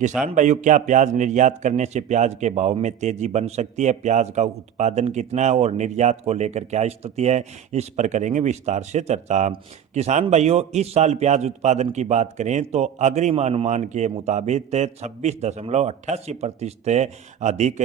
किसान भाइयों, क्या प्याज निर्यात करने से प्याज के भाव में तेजी बन सकती है? प्याज का उत्पादन कितना है और निर्यात को लेकर क्या स्थिति है, इस पर करेंगे विस्तार से चर्चा। किसान भाइयों, इस साल प्याज उत्पादन की बात करें तो अग्रिम अनुमान के मुताबिक 26.88% अधिक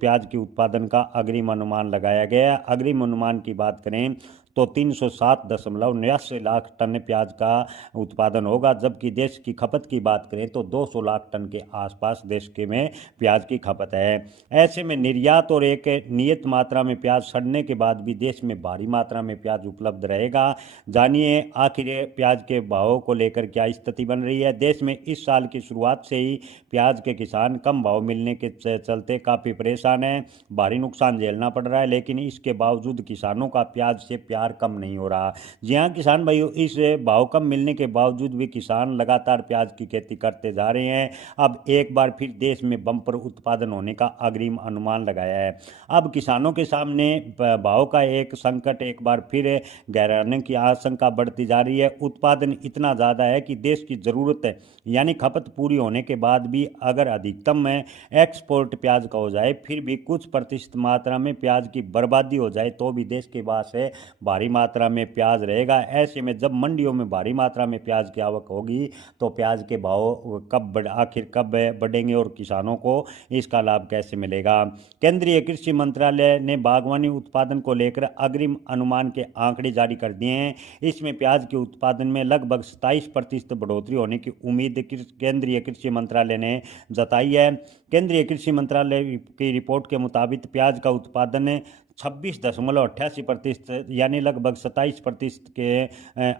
प्याज के उत्पादन का अग्रिम अनुमान लगाया गया है। अग्रिम अनुमान की बात करें तो 307.89 लाख टन प्याज का उत्पादन होगा, जबकि देश की खपत की बात करें तो 200 लाख टन के आसपास देश के में प्याज की खपत है। ऐसे में निर्यात और एक नियत मात्रा में प्याज सड़ने के बाद भी देश में भारी मात्रा में प्याज उपलब्ध रहेगा। जानिए आखिर प्याज के भावों को लेकर क्या स्थिति बन रही है। देश में इस साल की शुरुआत से ही प्याज के किसान कम भाव मिलने के चलते काफ़ी परेशान हैं, भारी नुकसान झेलना पड़ रहा है, लेकिन इसके बावजूद किसानों का प्याज से प्याज कम नहीं हो रहा। जी हाँ किसान भाइयों, इस भाव कम मिलने के बावजूद भी किसान लगातार प्याज की खेती करते जा रहे हैं। अब एक बार फिर देश में बम्पर उत्पादन होने का अग्रिम अनुमान लगाया है। अब किसानों के सामने भाव का एक संकट एक बार फिर गहराने की आशंका बढ़ती जा रही है। उत्पादन इतना ज़्यादा है कि देश की ज़रूरत है यानी खपत पूरी होने के बाद भी अगर अधिकतम में एक्सपोर्ट प्याज का हो जाए, फिर भी कुछ प्रतिशत मात्रा में प्याज की बर्बादी हो जाए तो भी देश के पास है भारी मात्रा में प्याज रहेगा। ऐसे में जब मंडियों में भारी मात्रा में प्याज की आवक होगी तो प्याज के भाव आखिर कब बढ़ेंगे और किसानों को इसका लाभ कैसे मिलेगा। केंद्रीय कृषि मंत्रालय ने बागवानी उत्पादन को लेकर अग्रिम अनुमान के आंकड़े जारी कर दिए हैं। इसमें प्याज के उत्पादन में लगभग 27% बढ़ोतरी होने की उम्मीद केंद्रीय कृषि मंत्रालय ने जताई है। केंद्रीय कृषि मंत्रालय की रिपोर्ट के मुताबिक प्याज का उत्पादन 26.88% यानी लगभग 27% के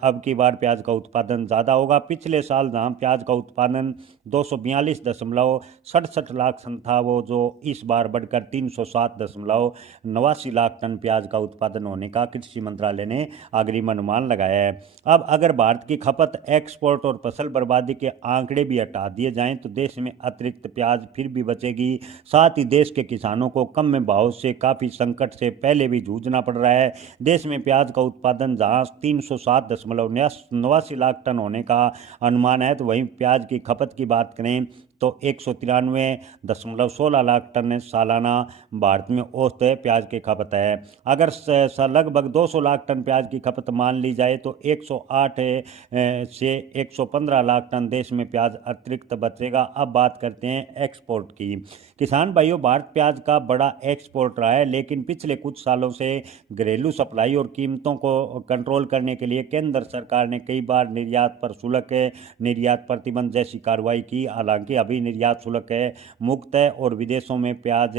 अब की बार प्याज का उत्पादन ज़्यादा होगा। पिछले साल जहाँ प्याज का उत्पादन 242.67 लाख टन था, वो जो इस बार बढ़कर 307.89 लाख टन प्याज का उत्पादन होने का कृषि मंत्रालय ने अग्रिम अनुमान लगाया है। अब अगर भारत की खपत, एक्सपोर्ट और फसल बर्बादी के आंकड़े भी हटा दिए जाएं तो देश में अतिरिक्त प्याज फिर भी बचेगी। साथ ही देश के किसानों को कम में भाव से काफ़ी संकट से पहले भी जूझना पड़ रहा है। देश में प्याज का उत्पादन जहां 307.89 लाख टन होने का अनुमान है, तो वहीं प्याज की खपत की बात करें तो 193.16 लाख टन सालाना भारत में औसत प्याज की खपत है। अगर लगभग 200 लाख टन प्याज की खपत मान ली जाए तो 108 से 115 लाख टन देश में प्याज अतिरिक्त बचेगा। अब बात करते हैं एक्सपोर्ट की। किसान भाइयों, भारत प्याज का बड़ा एक्सपोर्ट रहा है, लेकिन पिछले कुछ सालों से घरेलू सप्लाई और कीमतों को कंट्रोल करने के लिए केंद्र सरकार ने कई बार निर्यात पर शुल्क, निर्यात प्रतिबंध जैसी कार्रवाई की। हालांकि अभी निर्यात शुल्क मुक्त है और विदेशों में प्याज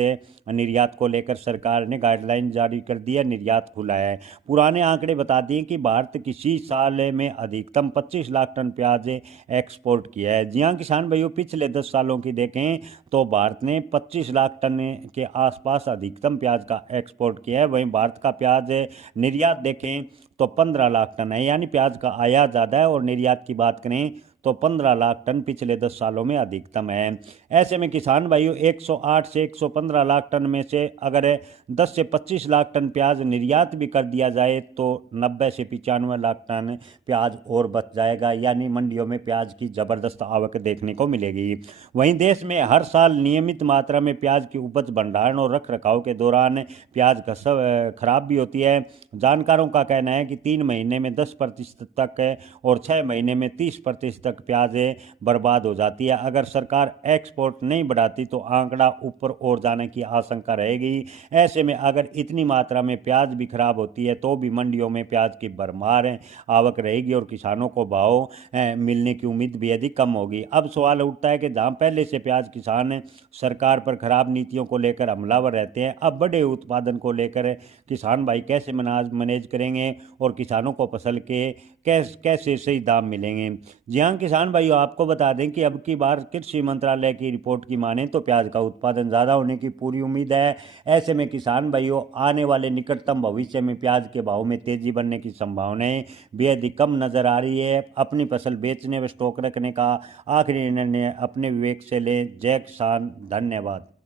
निर्यात को लेकर सरकार ने गाइडलाइन जारी कर दी है, निर्यात खुला है। पुराने आंकड़े बता दिए कि भारत किसी साल में अधिकतम 25 लाख टन प्याज एक्सपोर्ट किया है। जी हाँ किसान भाइयों, पिछले 10 सालों की देखें तो भारत ने 25 लाख टन के आसपास अधिकतम प्याज का एक्सपोर्ट किया है। वहीं भारत का प्याज निर्यात देखें तो 15 लाख टन है, यानी प्याज का आयात ज़्यादा है और निर्यात की बात करें तो 15 लाख टन पिछले 10 सालों में अधिकतम है। ऐसे में किसान भाइयों, 108 से 115 लाख टन में से अगर 10 से 25 लाख टन प्याज निर्यात भी कर दिया जाए तो 90 से 95 लाख टन प्याज और बच जाएगा, यानी मंडियों में प्याज की ज़बरदस्त आवक देखने को मिलेगी। वहीं देश में हर साल नियमित मात्रा में प्याज की उपज, भंडारण और रख रखाव के दौरान प्याज खराब भी होती है। जानकारों का कहना है कि 3 महीने में 10% तक और 6 महीने में 30% तक प्याज बर्बाद हो जाती है। अगर सरकार एक्सपोर्ट नहीं बढ़ाती तो आंकड़ा ऊपर और जाने की आशंका रहेगी। ऐसे में अगर इतनी मात्रा में प्याज भी खराब होती है तो भी मंडियों में प्याज की भरमार आवक रहेगी और किसानों को भाव मिलने की उम्मीद भी अधिक कम होगी। अब सवाल उठता है कि जहां पहले से प्याज किसान सरकार पर खराब नीतियों को लेकर हमलावर रहते हैं, अब बड़े उत्पादन को लेकर किसान भाई कैसे मैनेज करेंगे और किसानों को फसल के कैसे सही दाम मिलेंगे। जी हाँ किसान भाइयों, आपको बता दें कि अब की बार कृषि मंत्रालय की रिपोर्ट की माने तो प्याज का उत्पादन ज़्यादा होने की पूरी उम्मीद है। ऐसे में किसान भाइयों, आने वाले निकटतम भविष्य में प्याज के भाव में तेजी बनने की संभावनाएं बेहद ही कम नजर आ रही है। अपनी फसल बेचने व स्टॉक रखने का आखिरी निर्णय अपने विवेक से लें। जय किसान, धन्यवाद।